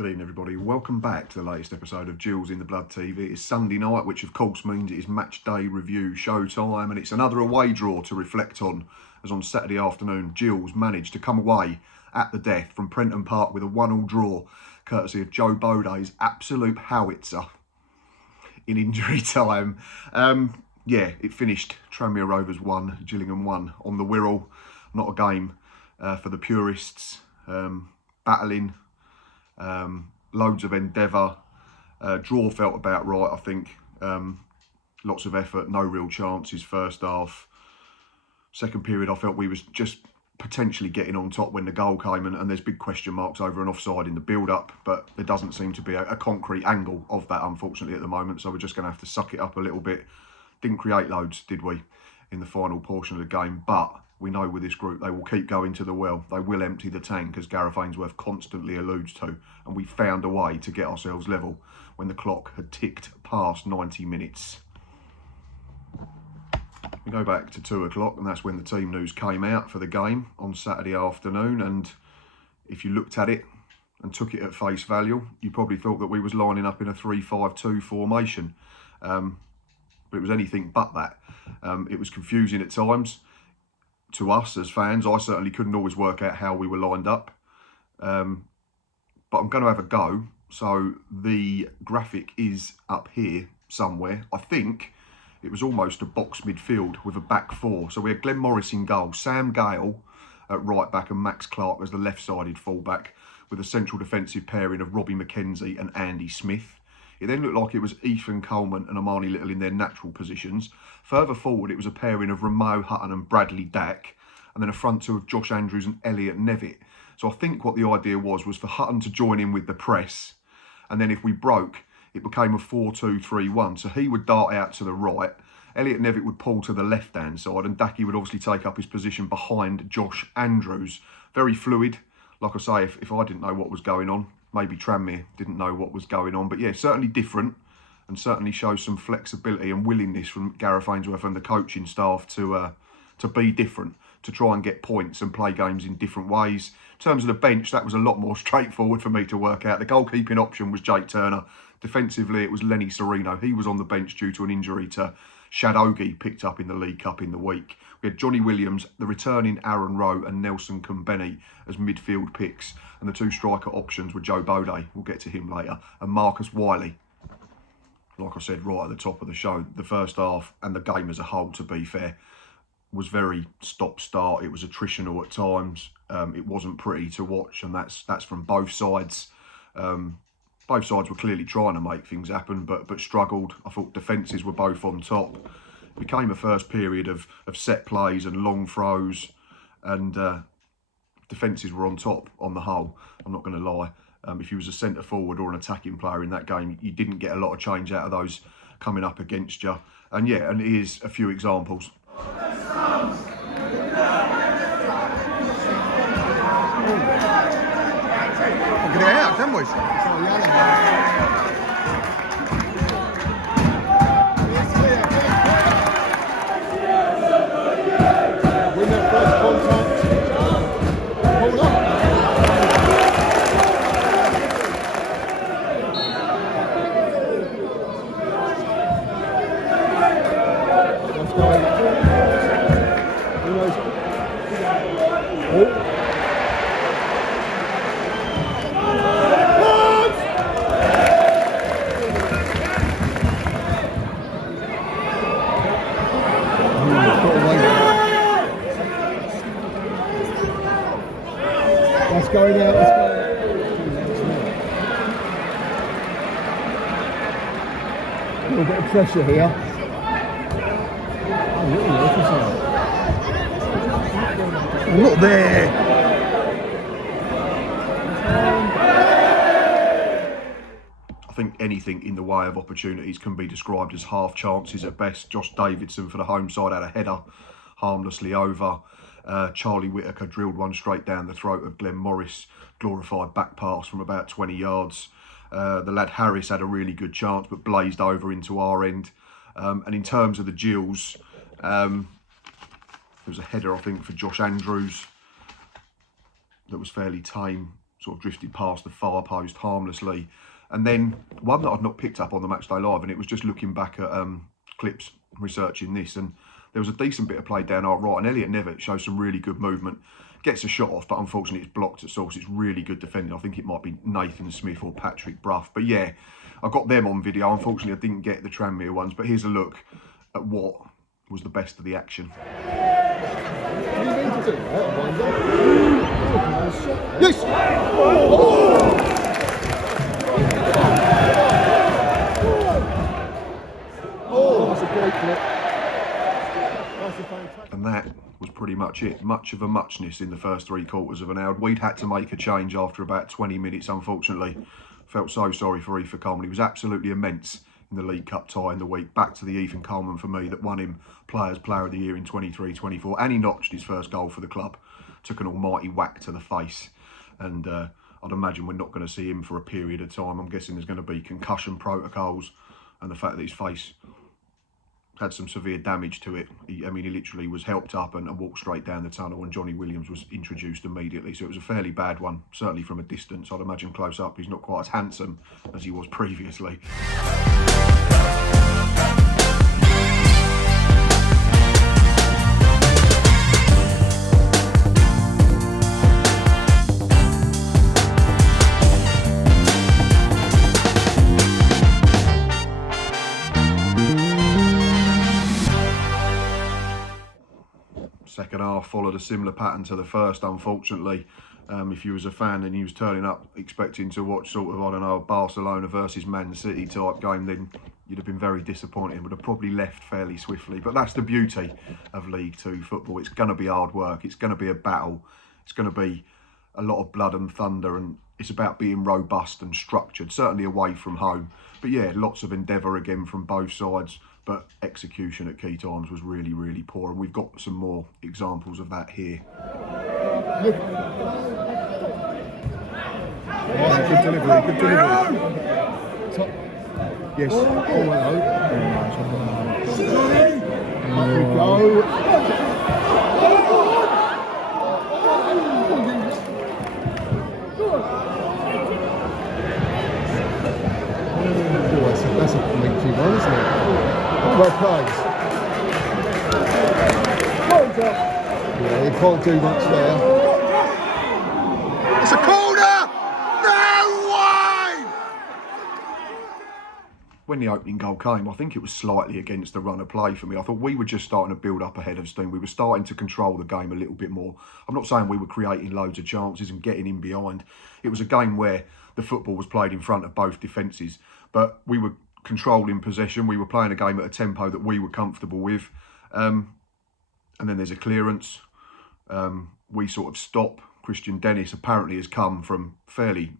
Good evening, everybody. Welcome back to the latest episode of Gills in the Blood TV. It's Sunday night, which of course means it is match day review show time, and it's another away draw to reflect on, as on Saturday afternoon, Gills managed to come away at the death from Prenton Park with a 1-1 draw, courtesy of Joe Boday's absolute howitzer in injury time. Yeah, it finished Tranmere Rovers 1, Gillingham 1 on the Wirral. Not a game for the purists. Battling. Loads of endeavour. Draw felt about right, I think. Lots of effort, no real chances first half. Second period, I felt we was just potentially getting on top when the goal came, and there's big question marks over an offside in the build-up, but there doesn't seem to be a concrete angle of that, unfortunately, at the moment, so we're just going to have to suck it up a little bit. Didn't create loads, did we, in the final portion of the game, but we know with this group they will keep going to the well. They will empty the tank, as Gareth Ainsworth constantly alludes to, and we found a way to get ourselves level when the clock had ticked past 90 minutes. We go back to 2 o'clock, and that's when the team news came out for the game on Saturday afternoon, and if you looked at it and took it at face value, you probably thought that we was lining up in a 3-5-2 formation. But it was anything but that. It was confusing at times to us as fans. I certainly couldn't always work out how we were lined up. But I'm going to have a go. So the graphic is up here somewhere. I think it was almost a box midfield with a back four. So we had Glenn Morris in goal, Sam Gale at right back, and Max Clark as the left-sided fullback, with a central defensive pairing of Robbie McKenzie and Andy Smith. It then looked like it was Ethan Coleman and Armani Little in their natural positions. Further forward, it was a pairing of Ramo Hutton and Bradley Dack, and then a front two of Josh Andrews and Elliot Nevitt. So I think what the idea was for Hutton to join in with the press, and then if we broke, it became a 4-2-3-1. So he would dart out to the right, Elliot Nevitt would pull to the left-hand side, and Dacky would obviously take up his position behind Josh Andrews. Very fluid. Like I say, if I didn't know what was going on, maybe Tranmere didn't know what was going on. But yeah, certainly different, and certainly shows some flexibility and willingness from Gareth Ainsworth and the coaching staff to be different, to try and get points and play games in different ways. In terms of the bench, that was a lot more straightforward for me to work out. The goalkeeping option was Jake Turner. Defensively, it was Lenny Serino. He was on the bench due to an injury to Shadogi, picked up in the League Cup in the week. We had Johnny Williams, the returning Aaron Rowe, and Nelson Kumbeni as midfield picks. And the 2 striker options were Joe Boday, we'll get to him later, and Marcus Wiley. Like I said right at the top of the show, the first half and the game as a whole, to be fair, was very stop-start. It was attritional at times. It wasn't pretty to watch, and that's from both sides. Both sides were clearly trying to make things happen, but struggled. I thought defences were both on top. It became a first period of set plays and long throws, and defences were on top on the whole. I'm not going to lie. If you was a centre forward or an attacking player in that game, you didn't get a lot of change out of those coming up against you. And yeah, and here's a few examples. Get it out, can we? Win that first contact. Hold up. Let's go. Who knows? Oh. That's going out, that's going out. A little bit of pressure here. Oh, look there. I think anything in the way of opportunities can be described as half chances at best. Josh Davidson for the home side had a header harmlessly over. Charlie Whittaker drilled one straight down the throat of Glenn Morris, glorified back pass from about 20 yards. The lad Harris had a really good chance, but blazed over into our end. And in terms of the Gills, there was a header, I think, for Josh Andrews that was fairly tame. sort of drifted past the far post harmlessly. And then one that I'd not picked up on the Matchday Live, and it was just looking back at clips, researching this, and there was a decent bit of play down our right, and Elliot Nevitt shows some really good movement, gets a shot off, but unfortunately it's blocked at source. It's really good defending. I think it might be Nathan Smith or Patrick Brough. But yeah, I got them on video. Unfortunately, I didn't get the Tranmere ones, but here's a look at what was the best of the action. Yes! Oh, that's a great clip. That's a fantastic. And that was pretty much it. Much of a muchness in the first 3/4 of an hour. We'd had to make a change after about 20 minutes, unfortunately. Felt so sorry for Ethan Coleman. He was absolutely immense in the League Cup tie in the week. Back to the Ethan Coleman for me that won him Players Player of the Year in 23-24. And he notched his first goal for the club. Took an almighty whack to the face. And I'd imagine we're not going to see him for a period of time. I'm guessing there's going to be concussion protocols, and the fact that his face had some severe damage to it. He literally was helped up and walked straight down the tunnel, and Johnny Williams was introduced immediately. So it was a fairly bad one, certainly from a distance. I'd imagine close up he's not quite as handsome as he was previously. Second half followed a similar pattern to the first, unfortunately. If you was a fan and you was turning up expecting to watch sort of, I don't know, a Barcelona versus Man City type game, then you'd have been very disappointed and would have probably left fairly swiftly. But that's the beauty of League Two football. It's going to be hard work. It's going to be a battle. It's going to be a lot of blood and thunder, and it's about being robust and structured, certainly away from home. But yeah, lots of endeavour again from both sides. But execution at key times was really, really poor, and we've got some more examples of that here. Good delivery, good delivery. Top. Yes. Oh, hello. Up we go. Oh, that's a lengthy one, isn't it? Well played. Yeah, he can't do much there. It's a corner! No way! When the opening goal came, I think it was slightly against the run of play for me. I thought we were just starting to build up ahead of steam. We were starting to control the game a little bit more. I'm not saying we were creating loads of chances and getting in behind. It was a game where the football was played in front of both defences, but we were controlling possession. We were playing a game at a tempo that we were comfortable with. And then there's a clearance. We sort of stop. Christian Dennis apparently has come from fairly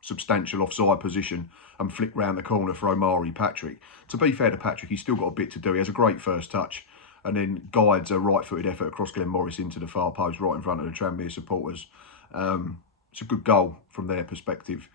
substantial offside position and flicked round the corner for Omari Patrick. To be fair to Patrick, he's still got a bit to do. He has a great first touch and then guides a right-footed effort across Glenn Morris into the far post right in front of the Tranmere supporters. It's a good goal from their perspective.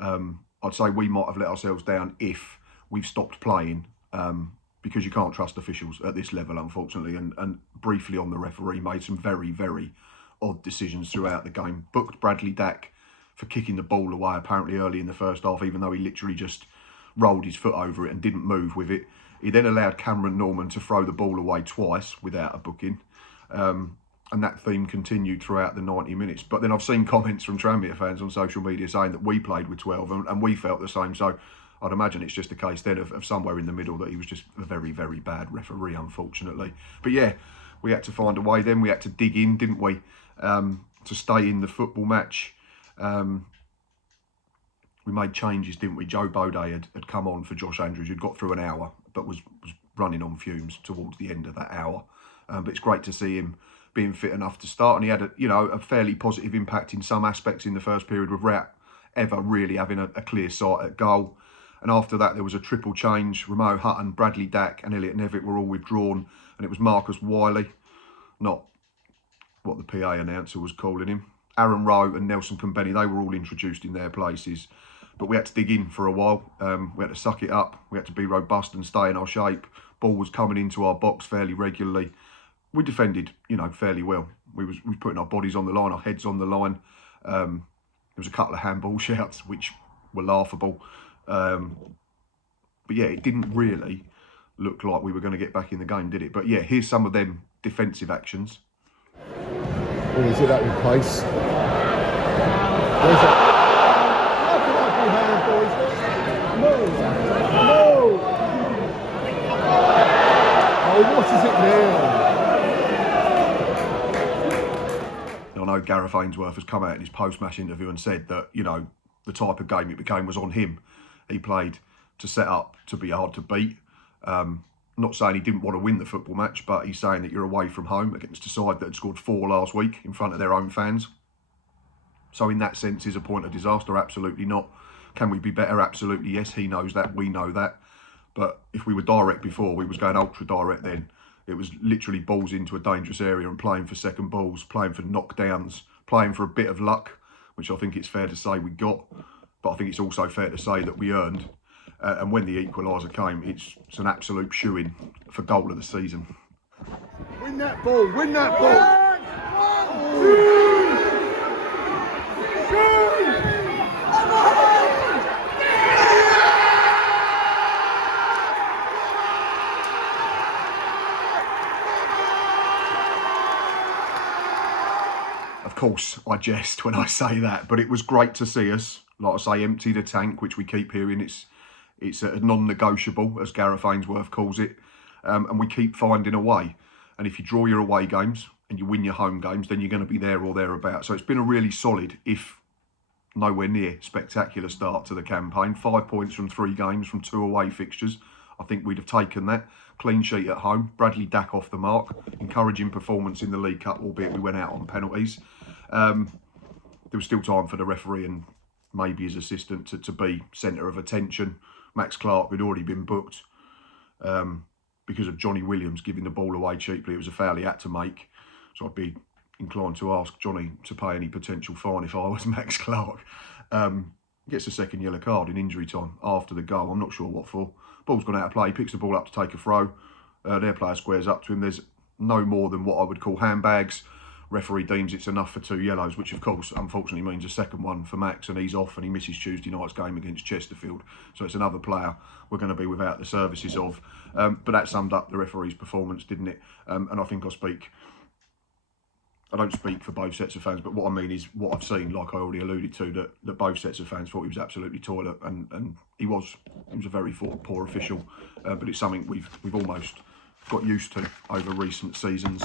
I'd say we might have let ourselves down if we've stopped playing, because you can't trust officials at this level, unfortunately. And briefly on the referee, made some very, very odd decisions throughout the game. Booked Bradley Dack for kicking the ball away apparently early in the first half, even though he literally just rolled his foot over it and didn't move with it. He then allowed Cameron Norman to throw the ball away twice without a booking. And that theme continued throughout the 90 minutes. But then I've seen comments from Tranmere fans on social media saying that we played with 12 and we felt the same. So I'd imagine it's just a case then of somewhere in the middle that he was just a very, very bad referee, unfortunately. But yeah, we had to find a way then. We had to dig in, didn't we, to stay in the football match. We made changes, didn't we? Joe Bode had come on for Josh Andrews, who'd got through an hour, but was running on fumes towards the end of that hour. But it's great to see him being fit enough to start. And he had a fairly positive impact in some aspects in the first period without ever really having a clear sight at goal. And after that, there was a triple change. Ramo Hutton, Bradley Dack and Elliot Nevitt were all withdrawn. And it was Marcus Wiley, not what the PA announcer was calling him. Aaron Rowe and Nelson Kambeni, they were all introduced in their places. But we had to dig in for a while. We had to suck it up. We had to be robust and stay in our shape. Ball was coming into our box fairly regularly. We defended, fairly well. We was putting our bodies on the line, our heads on the line. There was a couple of handball shouts which were laughable. But yeah, it didn't really look like we were going to get back in the game, did it? But yeah, here's some of them defensive actions. Or is it that in place? Where's that? How can that be hand, boys? No! No! Oh, what is it now? I know Gareth Ainsworth has come out in his post-match interview and said that, you know, the type of game it became was on him. He played to set up to be hard to beat. Not saying he didn't want to win the football match, but he's saying that you're away from home against a side that had scored 4 last week in front of their own fans. So in that sense, is a point of disaster? Absolutely not. Can we be better? Absolutely yes. He knows that, we know that. But if we were direct before, we was going ultra direct then. It was literally balls into a dangerous area and playing for second balls, playing for knockdowns, playing for a bit of luck, which I think it's fair to say we got. But I think it's also fair to say that we earned. And when the equaliser came, it's an absolute shoo-in for goal of the season. Win that ball, win that ball! Of course, I jest when I say that, but it was great to see us, like I say, empty the tank, which we keep hearing. It's a non-negotiable, as Gareth Ainsworth calls it, and we keep finding a way. And if you draw your away games and you win your home games, then you're going to be there or thereabouts. So it's been a really solid, if nowhere near spectacular start to the campaign. 5 points from 3 games from 2 away fixtures. I think we'd have taken that. Clean sheet at home. Bradley Dack off the mark. Encouraging performance in the League Cup, albeit we went out on penalties. There was still time for the referee and maybe his assistant to be centre of attention. Max Clark had already been booked because of Johnny Williams giving the ball away cheaply. It was a foul he had to make. So I'd be inclined to ask Johnny to pay any potential fine if I was Max Clark. Gets a second yellow card in injury time after the goal. I'm not sure what for. Ball's gone out of play. He picks the ball up to take a throw. Their player squares up to him. There's no more than what I would call handbags. Referee deems it's enough for 2 yellows, which of course unfortunately means a second one for Max, and he's off and he misses Tuesday night's game against Chesterfield. So it's another player we're going to be without the services of. But that summed up the referee's performance, didn't it? And I think I don't speak for both sets of fans, but what I mean is what I've seen, like I already alluded to, that both sets of fans thought he was absolutely toilet, and he was a very poor official. But it's something we've almost got used to over recent seasons.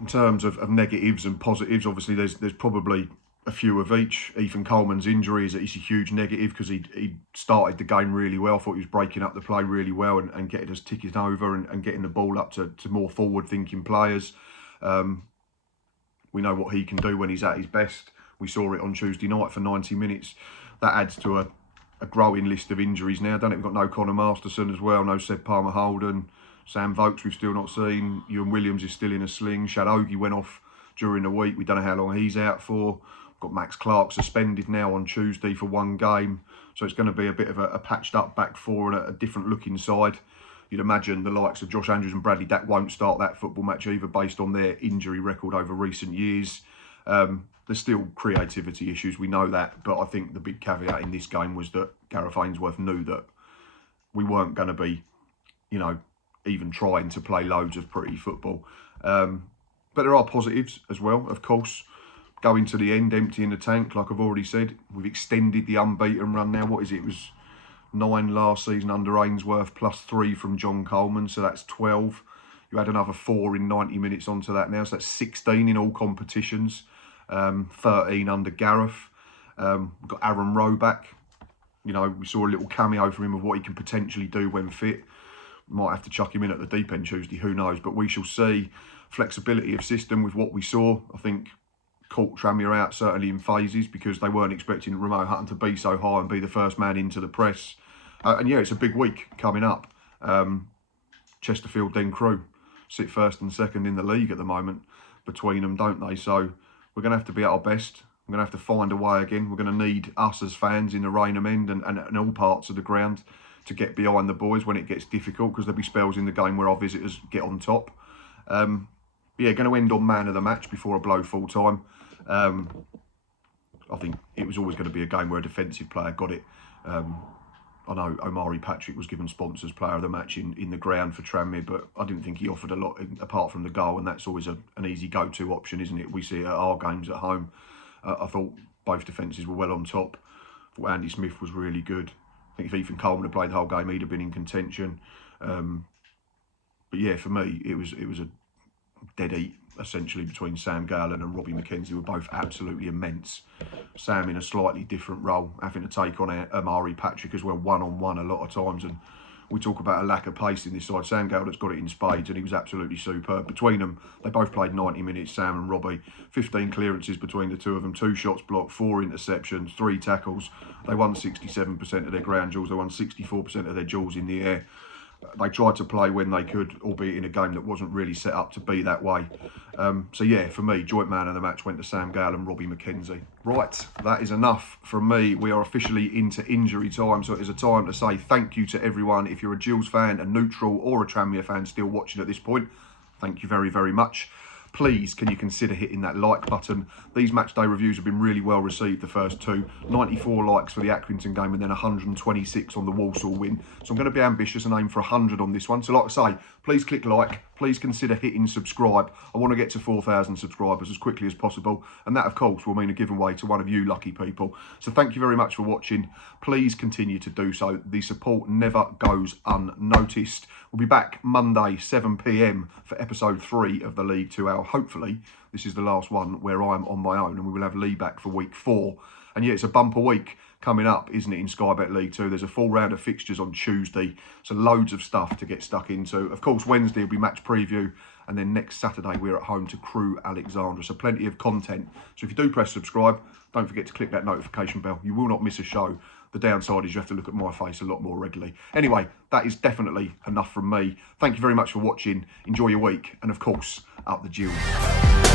In terms of negatives and positives, obviously there's probably a few of each. Ethan Coleman's injury is a huge negative because he started the game really well. I thought he was breaking up the play really well and getting us ticking over and getting the ball up to more forward-thinking players. We know what he can do when he's at his best. We saw it on Tuesday night for 90 minutes. That adds to a growing list of injuries now, don't it? We've got no Connor Masterson as well, no Seb Palmer-Holden. Sam Vokes we've still not seen. Ewan Williams is still in a sling. Shad Ogie went off during the week. We don't know how long he's out for. We've got Max Clark suspended now on Tuesday for 1 game. So it's going to be a bit of a patched up back four and a different looking side. You'd imagine the likes of Josh Andrews and Bradley Dack won't start that football match either based on their injury record over recent years. There's still creativity issues, we know that. But I think the big caveat in this game was that Gareth Ainsworth knew that we weren't going to be, you know, even trying to play loads of pretty football. But there are positives as well, of course. Going to the end, emptying the tank, like I've already said. We've extended the unbeaten run now. What is it? It was 9 last season under Ainsworth, plus 3 from John Coleman, so that's 12. You add another 4 in 90 minutes onto that now, so that's 16 in all competitions. 13 under Gareth. We've got Aaron Rowe back. You know, we saw a little cameo from him of what he can potentially do when fit. Might have to chuck him in at the deep end Tuesday, who knows, but we shall see. Flexibility of system with what we saw, I think, caught Tranmere out certainly in phases because they weren't expecting Ramo Hutton to be so high and be the first man into the press. And yeah, it's a big week coming up. Chesterfield then Crewe sit first and second in the league at the moment between them, don't they? So we're going to have to be at our best. We're going to have to find a way again. We're going to need us as fans in the Rainham end and all parts of the ground to get behind the boys when it gets difficult, because there'll be spells in the game where our visitors get on top. Yeah, going to end on man of the match before I blow full time. I think it was always going to be a game where a defensive player got it. I know Omari Patrick was given sponsors player of the match in the ground for Tranmere, but I didn't think he offered a lot apart from the goal, and that's always an easy go-to option, isn't it? We see it at our games at home. I thought both defences were well on top. I thought Andy Smith was really good. I think if Ethan Coleman had played the whole game, he'd have been in contention. But yeah, for me, it was a dead eat essentially between Sam Garland and Robbie McKenzie. Were both absolutely immense. Sam in a slightly different role, having to take on Omari Patrick as well, one-on-one a lot of times. And we talk about a lack of pace in this side. Sam Garland's got it in spades, and he was absolutely superb. Between them, they both played 90 minutes, Sam and Robbie. 15 clearances between the two of them, 2 shots blocked, 4 interceptions, 3 tackles. They won 67% of their ground duels. They won 64% of their duels in the air. They tried to play when they could, albeit in a game that wasn't really set up to be that way. So yeah, for me, joint man of the match went to Sam Gale and Robbie McKenzie. Right, that is enough from me. We are officially into injury time, so it is a time to say thank you to everyone. If you're a Gills fan, a neutral or a Tranmere fan still watching at this point, thank you very, very much. Please, can you consider hitting that like button? These match day reviews have been really well received, the first 2. 94 likes for the Accrington game and then 126 on the Walsall win. So I'm going to be ambitious and aim for 100 on this one. So like I say, please click like. Please consider hitting subscribe. I want to get to 4,000 subscribers as quickly as possible. And that, of course, will mean a giveaway to one of you lucky people. So thank you very much for watching. Please continue to do so. The support never goes unnoticed. We'll be back Monday, 7 p.m. for episode 3 of the League 2 Hour. Hopefully, this is the last one where I'm on my own, and we will have Lee back for week 4. And yeah, it's a bumper week coming up, isn't it, in Sky Bet League 2. There's a full round of fixtures on Tuesday, so loads of stuff to get stuck into. Of course, Wednesday will be match preview, and then next Saturday we're at home to Crewe Alexandra, so plenty of content. So if you do press subscribe, don't forget to click that notification bell. You will not miss a show. The downside is you have to look at my face a lot more regularly. Anyway, that is definitely enough from me. Thank you very much for watching. Enjoy your week, and of course, up the Gills.